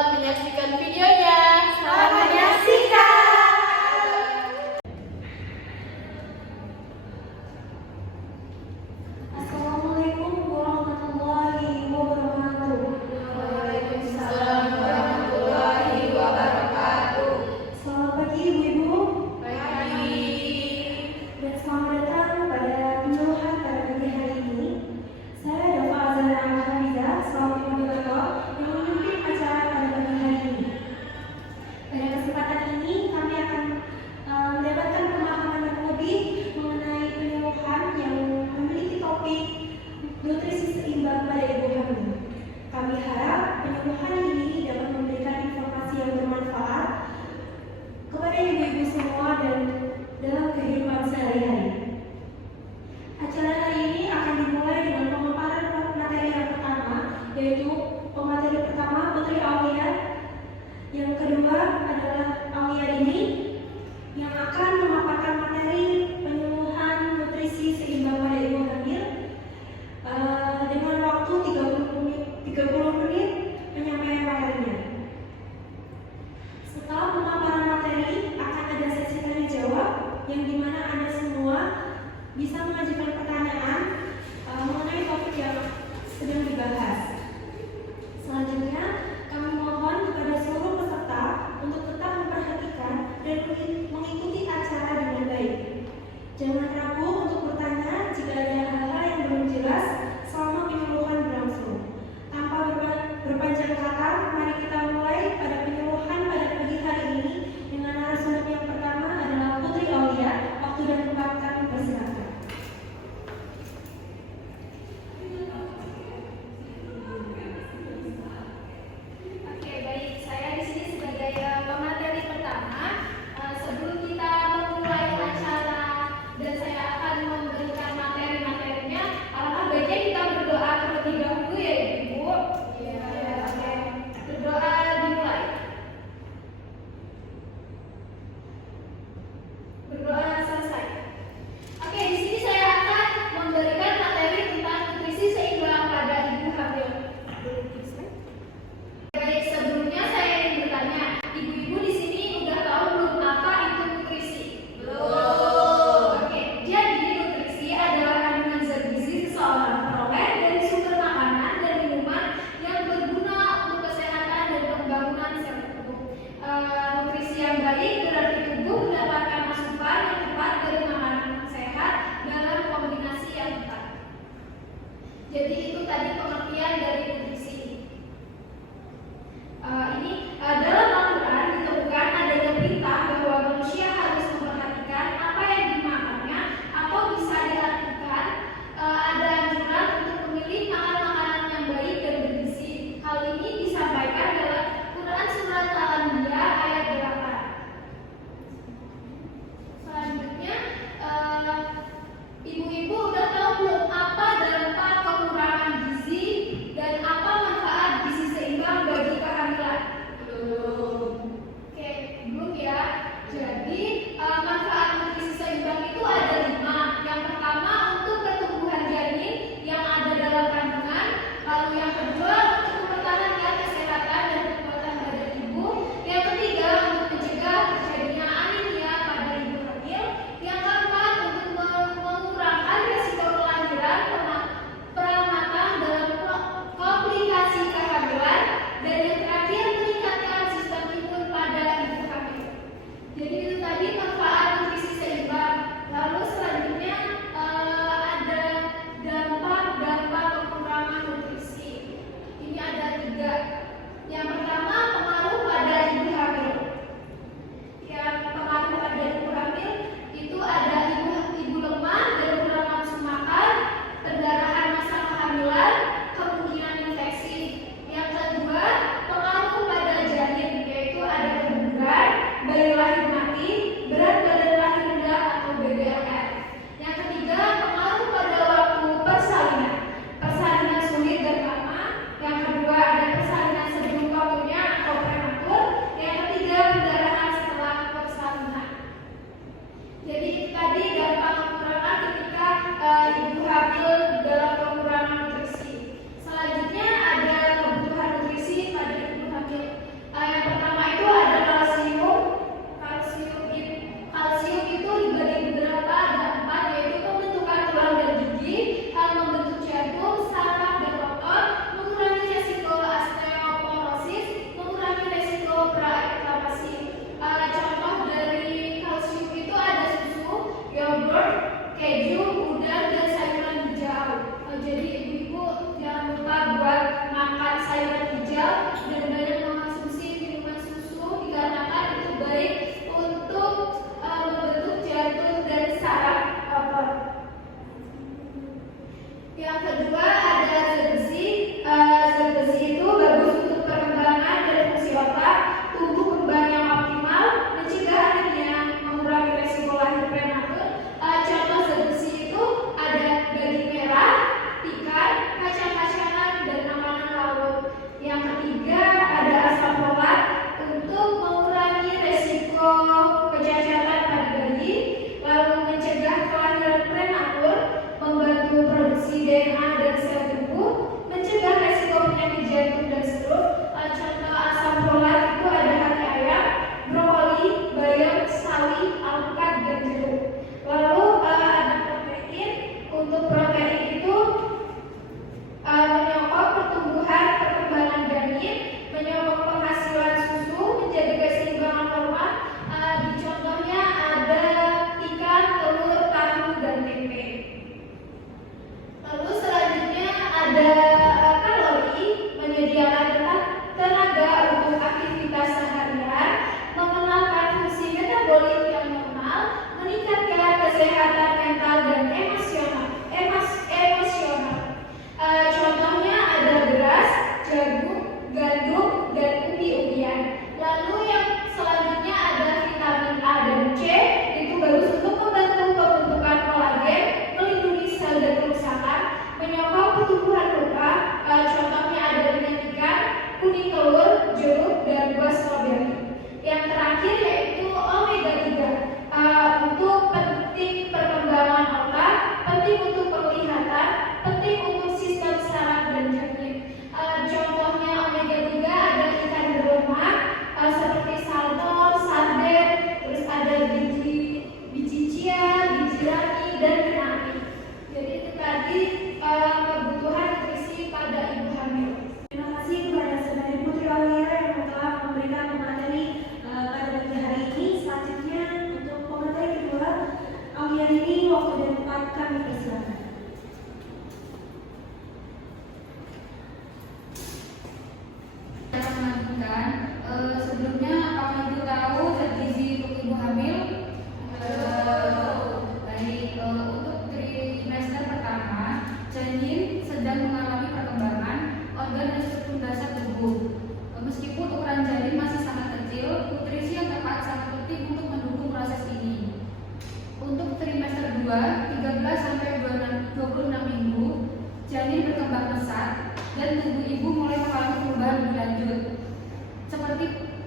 Selamat menyaksikan videonya. Selamat menyaksikan. Assalamualaikum warahmatullahi wabarakatuh. Waalaikumsalam warahmatullahi wabarakatuh. Selamat pagi Ibu-Ibu. Pagi. Dan selamat datang pada penyuluhan pada pagi hari ini. Saya Dova Azhar Al-Hafizah selaku moderator yang memimpin acara pada pagi hari ini. Pada kesempatan ini kami akan mendapatkan pemahaman yang lebih mengenai penyuluhan yang memiliki topik nutrisi seimbang pada ibu hamil. Kami harap penyuluhan ini dapat memberikan informasi yang bermanfaat kepada ibu-ibu semua dan dalam kehidupan sehari-hari. Acara hari ini akan dimulai dengan pemaparan materi yang pertama, yaitu pemateri pertama Putri Aulia. Yang kedua adalah Aulia ini yang akan memaparkan materi penyuluhan nutrisi seimbang pada ibu hamil dengan waktu 30 menit penyampaian materinya. Setelah pemaparan materi akan ada sesi tanya jawab yang dimana Anda semua bisa mengajukan pertanyaan mengenai topik yang sedang dibahas. Selanjutnya, kami mohon kepada seluruh peserta untuk tetap memperhatikan dan mengikuti acara dengan baik. Jangan ragu untuk bertanya jika ada hal-hal yang belum jelas selama penyuluhan berlangsung. Tanpa berpanjang kata, mari kita mulai pada penyuluhan pada pagi hari ini dengan narasumber yang pertama adalah Putri Aulia. Waktu dan tempat kami persilakan. Oke, baik. Saya di sini sebagai pemateri pertama. Sebelum kita memulai acara dan saya akan memberikan materi-materinya, alangkah baiknya kita berdoa terlebih dahulu ya Ibu. Oke. Berdoa dimulai. Berdoa selesai. Oke, di sini saya akan memberikan materi tentang nutrisi seimbang pada ibu hamil. Baik, sebelumnya saya ingin bertanya, ibu-ibu di sini udah tahu belum apa itu nutrisi? Belum. Oke, jadi nutrisi adalah kandungan zat gizi seseorang peroleh dari sumber makanan dan minuman yang berguna untuk kesehatan dan pembangunan sel tubuh. Nutrisi yang baik berarti tubuh mendapatkan asupan yang tepat dari makanan sehat dalam kombinasi yang tepat. Jadi itu tadi pengertian dari nutrisi. Dalam Al-Quran ditemukan adanya perintah bahwa manusia harus memperhatikan apa yang dimakannya atau bisa dilakukan. Ada anjuran untuk memilih makanan-makanan yang baik dan bergizi. Hal ini disampaikan dalam Quran Surat Al-Anbiya ayat 8. Selanjutnya, ibu-ibu udah tahu belum apa dampak kekurangan gizi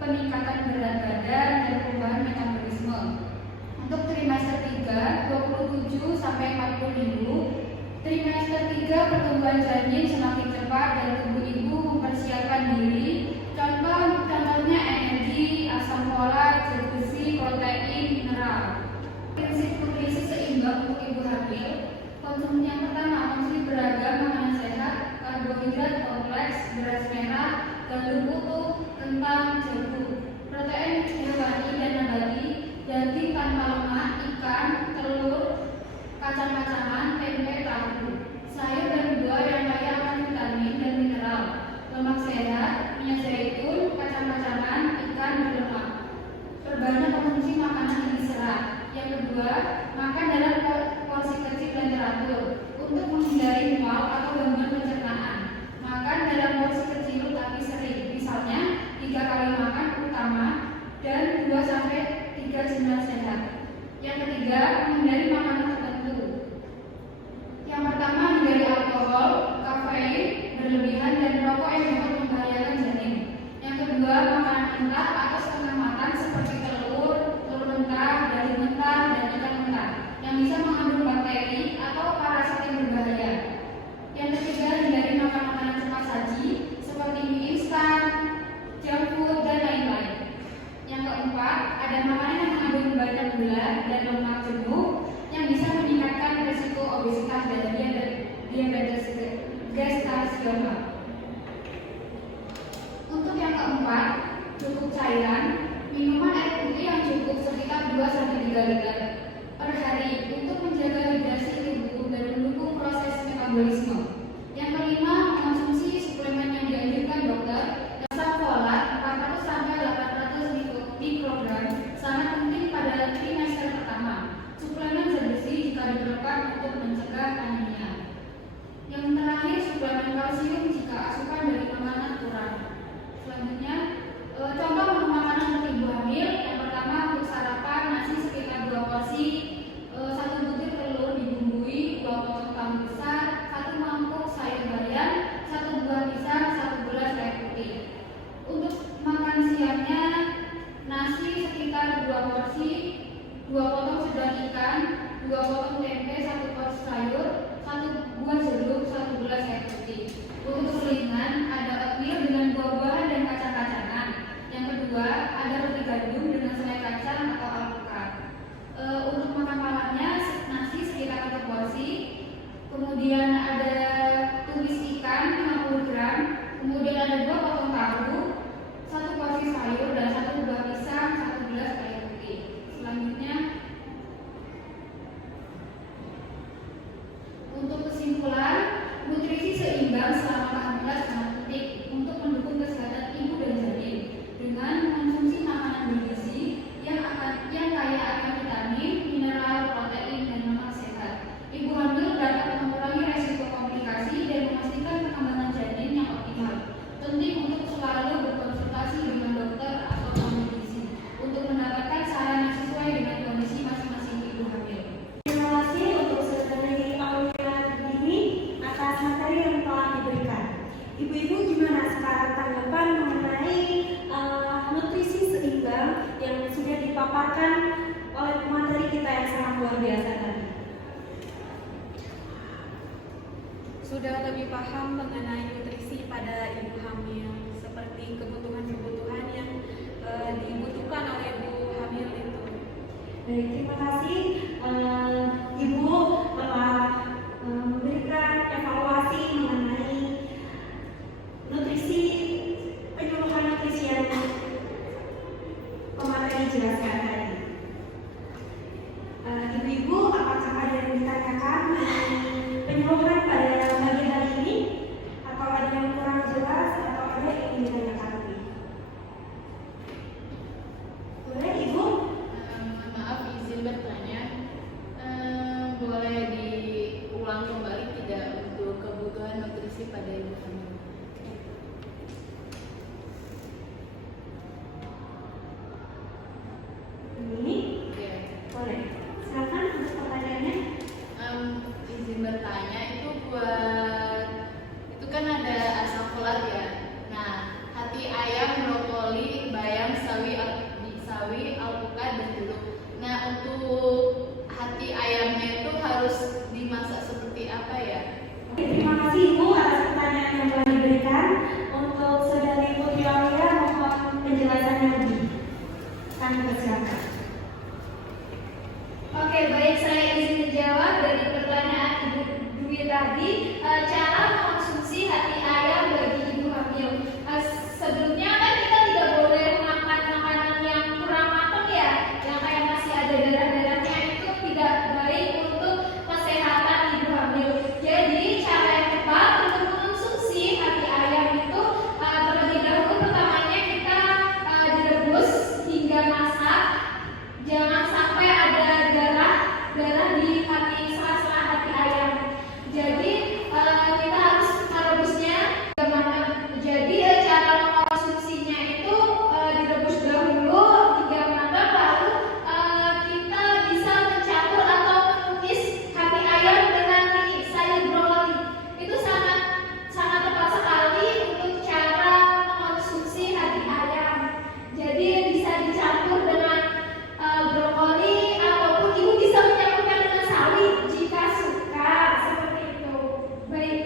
peningkatan berat badan, dan perubahan metabolisme. Untuk trimester 3, 27 sampai 40 minggu. Trimester 3, pertumbuhan janin semakin cepat dan tubuh ibu mempersiapkan diri. Contohnya energi, asam folat, zat besi, protein, mineral. Prinsip nutrisi seimbang untuk ibu hamil. Konsumsi yang pertama, konsumsi beragam makanan sehat, karbohidrat kompleks, beras merah, gandum utuh, kentang, jagung, protein hewani dan nabati, daging tanpa lemak, ikan, telur, kacang-kacangan, tempe, tahu, sayur dan buah yang kaya akan vitamin dan mineral, lemak sehat, minyak zaitun, kacang-kacangan, ikan berlemak. Perbanyak konsumsi makanan tinggi serat. Yang kedua, makan dalam porsi kecil dan teratur untuk menghindari mual atau gangguan pencernaan. Makan dalam porsi kecil tapi sering, misalnya 3 kali makan utama dan 2 sampai 3 cemilan sehat. Yang ketiga, menghindari makanan tertentu. Yang pertama, hindari alkohol, kafein berlebihan dan rokok yang dapat membahayakan janin. Yang kedua, makanan mentah atau setengah matang seperti telur mentah, daging mentah, dan ikan mentah yang bisa mengandung bakteri atau parasit yang berbahaya. Yang ketiga, hindari makan makanan cepat saji seperti mie instan, junk food, dan lain-lain. Yang keempat, ada makanan yang mengandung banyak gula dan lemak jenuh yang bisa meningkatkan risiko obesitas dan diabetes gestasional. Untuk yang keempat, cukup cairan. Minuman air putih yang cukup sekitar 2-3 liter per hari untuk menjaga hidrasi tubuh dan mendukung proses metabolisme. Yang kelima, mengonsumsi suplemen yang dianjurkan dokter. Asam folat 400 sampai 800 mikrogram sangat penting pada trimester pertama. Suplemen zat besi jika diperlukan untuk mencegah anemia. Yang terakhir, suplemen kalsium jika asupan dari makanan kurang. Selanjutnya, contoh menu makanan untuk ibu hamil. Yang pertama, untuk sarapan nasi sekitar 2 porsi, 1 butir telur dibumbui, 2 potong tahu besar, 1 mangkuk sayur bayam, 1 buah pisang, 1 gelas air putih. Untuk makan siangnya, nasi sekitar 2 porsi, 2 potong sedang ikan, 2 potong tempe, 1 porsi sayur, 1 buah jeruk, 1 gelas air putih. Untuk selingan, ada oatmeal dengan buah-buahan dan kacang-kacangan. Yang kedua, ada roti gandum dengan selai kacang atau alpukat. Untuk makan malamnya, nasi sekitar 1 porsi. Kemudian ada tumis ikan 50 gram. Kemudian ada 2 potong tahu, 1 porsi sayur, dan 1 buah pisang, 1 gelas air putih. Selanjutnya, untuk kesimpulan, nutrisi seimbang selama kehamilan sangat penting untuk mendukung kesehatan ibu dan janin dengan mengonsumsi makanan bergizi yang kaya akan vitamin, mineral, protein, dan lemak sehat. Ibu hamil dapat mengurangi resiko komplikasi dan memastikan perkembangan janin yang optimal. Penting untuk selalu berkonsultasi dengan dokter atau ahli gizi untuk mendapatkan saran yang sesuai dengan kondisi masing-masing ibu hamil. Terima kasih untuk Saudari Aulia Dini atas materi yang telah diberikan. Ibu-ibu, gimana sekarang tanggapan mengenai nutrisi seimbang yang sudah dipaparkan oleh pemateri kita yang sangat luar biasa tadi? Sudah lebih paham mengenai nutrisi pada ibu hamil, seperti kebutuhan-kebutuhan yang dibutuhkan oleh ibu hamil itu. Baik, terima kasih. Ibu telah memberikan evaluasi mengenai nutrisi, penyuluhan nutrisi yang pemateri jelaskan tadi. Ibu-ibu, apakah ada yang ditanyakan mengenai penyuluhan pada pagi hari ini? Atau ada yang kurang jelas atau ada yang ingin ditanyakan lagi? Boleh, Ibu? Maaf izin bertanya, boleh cara mengonsumsi hati ayam bagi ibu hamil. Sebelumnya kan kita tidak boleh makan makanan yang kurang matang ya, yang kayak masih ada darah-darahnya, itu tidak baik untuk kesehatan ibu hamil. Jadi cara yang tepat untuk mengonsumsi hati ayam itu terlebih dahulu pertamanya kita direbus hingga masak. Jangan sampai ada darah di sela-sela hati ayam. Jadi kita harus merebusnya hingga matang. Jadi cara mengonsumsinya itu direbus dahulu hingga matang, lalu kita bisa mencampur atau menumis hati ayam dengan ini sayur brokoli. Itu sangat tepat sekali untuk cara mengonsumsi hati ayam. Jadi bisa dicampur dengan brokoli ataupun ibu bisa mencampurkan dengan sawi jika suka, seperti itu. Baik,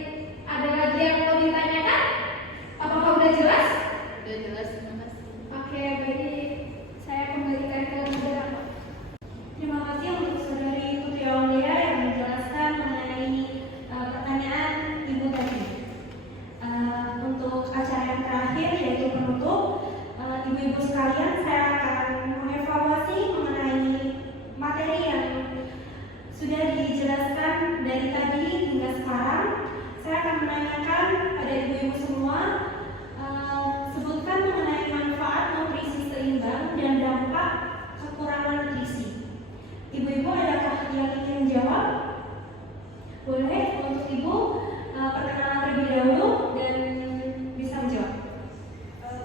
ada lagi yang mau ditanyakan? Apakah udah jelas? Udah jelas, terima kasih. Oke, baik. Saya kembalikan ke moderator. Terima kasih untuk Saudari Putri Aulia yang menjelaskan mengenai pertanyaan Ibu tadi. Untuk acara yang terakhir yaitu penutup, ibu-ibu sekalian, saya akan mengevaluasi mengenai materi yang sudah dijelaskan dari tadi hingga sekarang. Saya akan menanyakan pada ibu-ibu semua, sebutkan mengenai manfaat nutrisi seimbang dan dampak kekurangan nutrisi. Ibu-ibu adakah yang ingin menjawab? Boleh untuk ibu perkenalan terlebih dahulu dan bisa menjawab.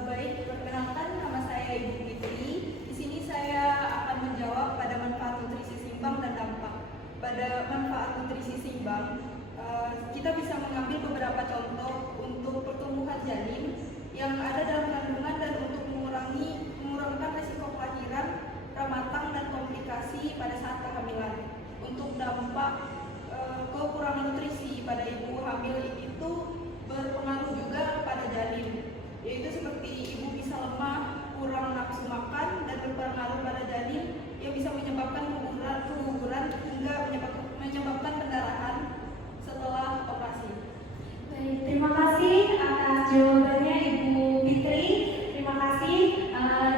Baik, perkenalkan nama saya Ibu Fitri. Di sini saya akan menjawab pada manfaat nutrisi seimbang dan dampak. Pada manfaat nutrisi seimbang, kita bisa mengambil beberapa contoh untuk pertumbuhan janin yang ada dalam kandungan dan untuk mengurangkan risiko kelahiran, pramatang dan komplikasi pada saat kehamilan. Untuk dampak kekurangan nutrisi pada ibu hamil itu berpengaruh juga pada janin, yaitu seperti ibu bisa lemah, kurang nafsu makan, dan berpengaruh pada janin yang bisa menyebabkan keguguran hingga menyebabkan pendarahan setelah operasi. Baik, terima kasih atas jawabannya Ibu Fitri. Terima kasih.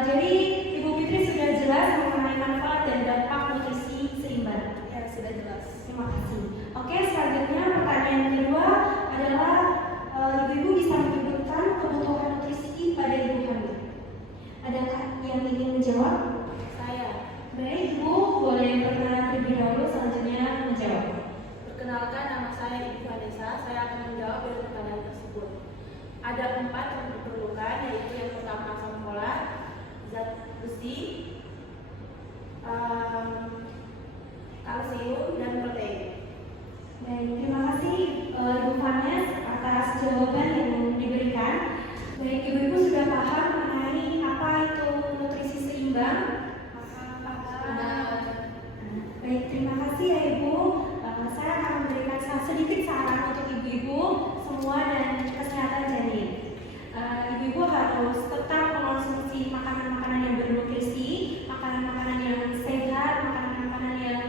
Jadi Ibu Fitri sudah jelas mengenai manfaat dan dampak nutrisi seimbang. Ya, sudah jelas. Terima kasih. Oke, selanjutnya pertanyaan kedua adalah ibu-ibu bisa menyebutkan kebutuhan nutrisi pada ibu hamil. Adakah yang ingin menjawab? Saya. Baik, Ibu boleh perkenalan terlebih dahulu, selanjutnya menjawab. Perkenalkan, nama saya Ibu Vanessa. Saya akan menjawab dari pertanyaan tersebut. Ada 4 yang diperlukan, yaitu yang pertama asam folat, zat besi, kalsium, dan protein. Baik, terima kasih Ibu Vanessa atas jawaban yang diberikan. Baik, ibu-ibu sudah paham mengenai apa itu nutrisi seimbang? Baik, terima kasih ya Ibu. Saya akan memberikan sedikit saran untuk ibu-ibu semua dan kesehatan janin. Ibu-ibu harus tetap mengonsumsi makanan-makanan yang bernutrisi, makanan-makanan yang sehat, makanan-makanan yang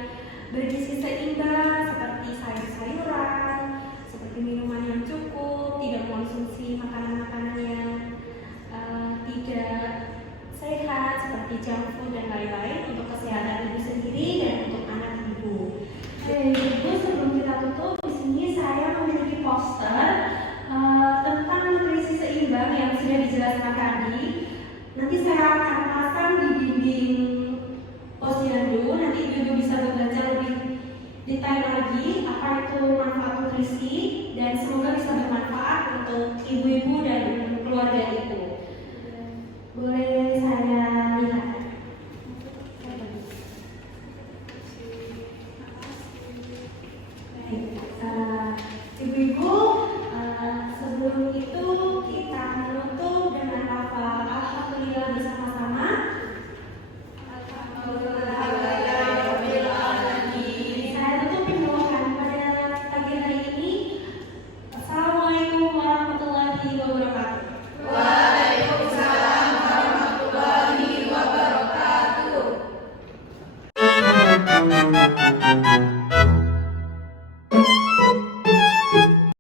bergizi seimbang seperti sayur-sayuran, seperti minuman yang cukup, tidak mengonsumsi makanan-makanan yang tidak sehat seperti junk food dan lain-lain untuk kesehatan ibu sendiri dan untuk anak ibu. Ibu, sebelum kita tutup, di sini saya memiliki poster tentang nutrisi seimbang yang sudah dijelaskan tadi. Nanti saya akan pasang di dinding posyandu. Nanti ibu bisa membaca lebih detail lagi apa itu manfaat nutrisi dan semoga bisa bermanfaat untuk ibu-ibu dan keluarga ibu. Boleh saya lihat? Baik, ibu-ibu, sebelum itu